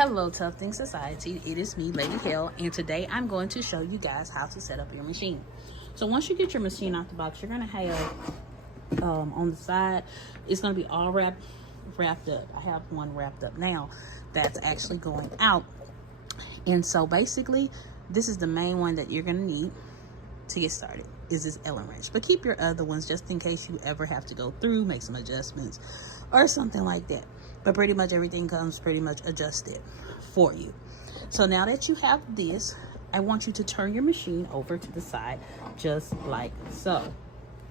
Hello Tufting Society, it is me, Lady Hell, and today I'm going to show you guys how to set up your machine. So once you get your machine out the box, you're going to have on the side, it's going to be all wrapped up. I have one wrapped up now that's actually going out. And so basically, this is the main one that you're going to need to get started, is this Allen wrench. But keep your other ones just in case you ever have to go through, make some adjustments or something like that. But pretty much everything comes pretty much adjusted for you. So now that you have this, I want you to turn your machine over to the side just like so.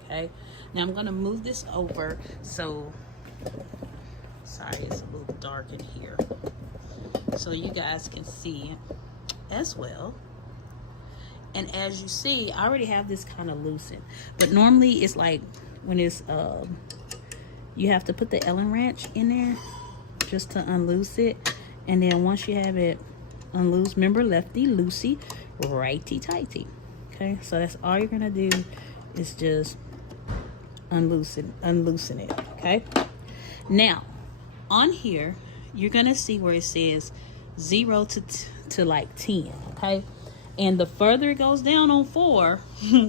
Okay, now I'm going to move this over so, sorry, it's a little dark in here, so you guys can see it as well. And as you see, I already have this kind of loosened, but normally it's like when it's you have to put the Allen wrench in there just to unloose it, and then once you have it unloose, remember, lefty loosey, righty tighty. Okay, so that's all you're gonna do is just unloosen it. Okay, now on here you're gonna see where it says 0 to like 10. Okay, and the further it goes down on 4,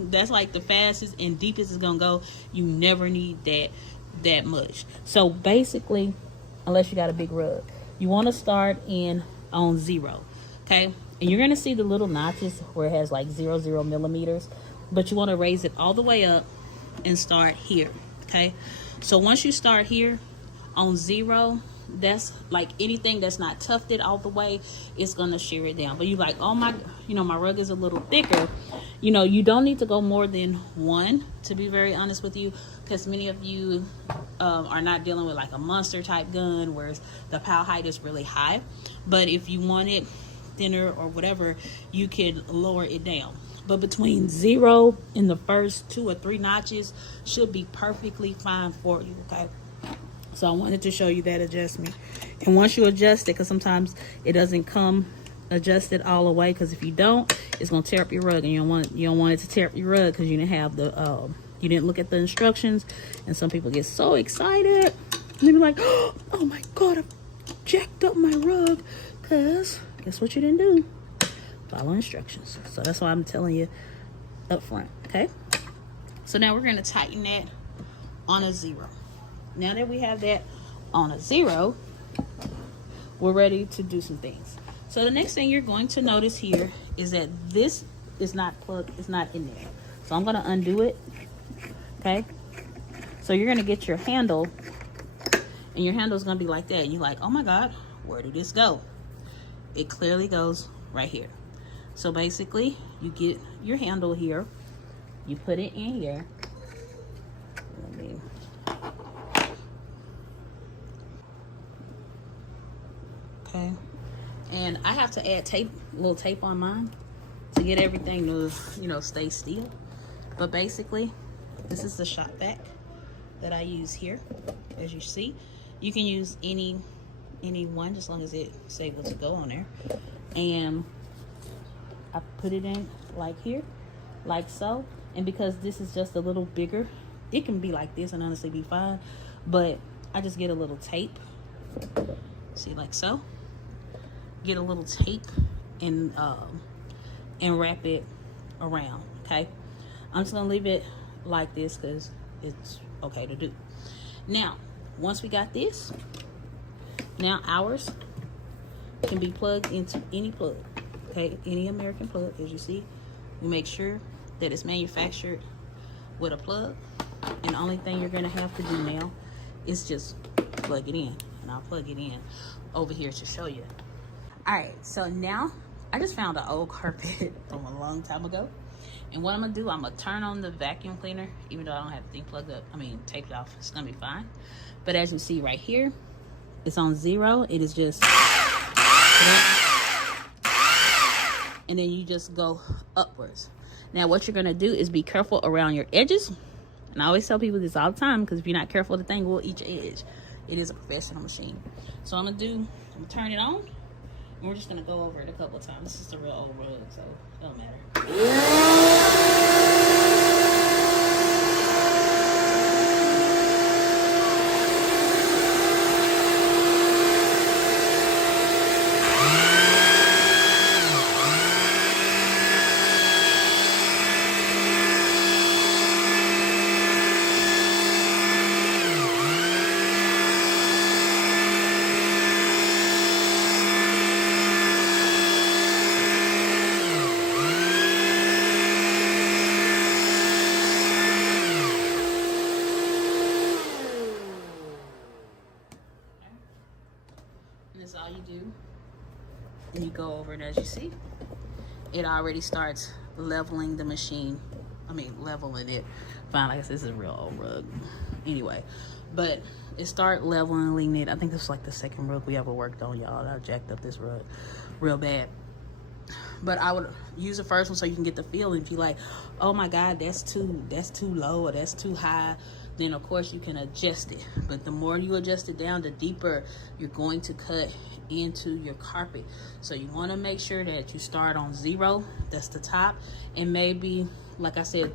that's like the fastest and deepest it's gonna go. You never need that much. So basically, unless you got a big rug, you want to start in on 0. Okay, and you're gonna see the little notches where it has like 0 millimeters, but you want to raise it all the way up and start here. Okay, so once you start here on 0, that's like anything that's not tufted all the way, it's gonna shear it down. But you like, oh my, my rug is a little thicker, you don't need to go more than 1, to be very honest with you, because many of you are not dealing with like a monster type gun where the pile height is really high. But if you want it thinner or whatever, you can lower it down. But between 0 and the first 2 or 3 notches should be perfectly fine for you. Okay, so I wanted to show you that adjustment. And once you adjust it, because sometimes it doesn't come adjusted all the way, because if you don't, it's going to tear up your rug, and you don't want it to tear up your rug because you didn't have the you didn't look at the instructions. And some people get so excited and they be like, oh my god, I've jacked up my rug, because guess what you didn't do? Follow instructions. So that's why I'm telling you up front. Okay, so now we're going to tighten that on a 0. Now that we have that on a 0, we're ready to do some things. So the next thing you're going to notice here is that this is not plugged, it's not in there. So I'm going to undo it. Okay, so you're going to get your handle, and your handle is going to be like that, and you're like, oh my god, where did this go? It clearly goes right here. So basically, you get your handle here, you put it in here. Okay, and I have to add tape, little tape on mine to get everything to stay still. But basically, this is the shop vac that I use here. As you see, you can use any one, just as long as it's able to go on there. And I put it in like here, like so. And because this is just a little bigger, it can be like this and honestly be fine. But I just get a little tape, see, like so. Get a little tape and wrap it around. Okay, I'm just gonna leave it like this because it's okay to do. Now, once we got this, now ours can be plugged into any plug. Okay, any American plug. As you see, we make sure that it's manufactured with a plug, and the only thing you're gonna have to do now is just plug it in, and I'll plug it in over here to show you. All right, so now I just found an old carpet from a long time ago, and what I'm gonna do, I'm gonna turn on the vacuum cleaner, even though I don't have the thing plugged up, taped off. It's gonna be fine. But as you see right here, it's on 0. It is just, and then you just go upwards. Now what you're gonna do is be careful around your edges, and I always tell people this all the time, because if you're not careful, the thing will eat your edge. It is a professional machine. So I'm gonna turn it on, and we're just gonna go over it a couple of times. This is a real old rug, so it don't matter. do, you go over and as you see, it already starts leveling the machine. I mean, leveling it. Fine, like I said, this is a real old rug. Anyway, but it start leveling it. I think this is like the second rug we ever worked on, y'all. I jacked up this rug real bad. But I would use the first one so you can get the feel. And if you're like, oh my God, that's too low or that's too high, then of course you can adjust it. But the more you adjust it down, the deeper you're going to cut into your carpet. So you want to make sure that you start on 0, that's the top, and maybe, like I said,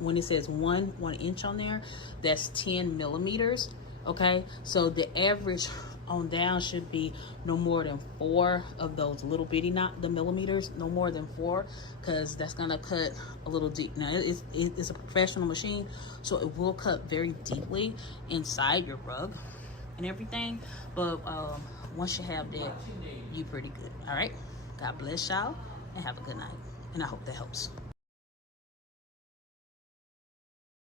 when it says 1 inch on there, that's 10 millimeters. Okay, so the average on down should be no more than 4 of those little bitty, not the millimeters, no more than 4, because that's gonna cut a little deep. Now it's a professional machine, so it will cut very deeply inside your rug and everything. But once you have that, you pretty good. All right, God bless y'all and have a good night, and I hope that helps.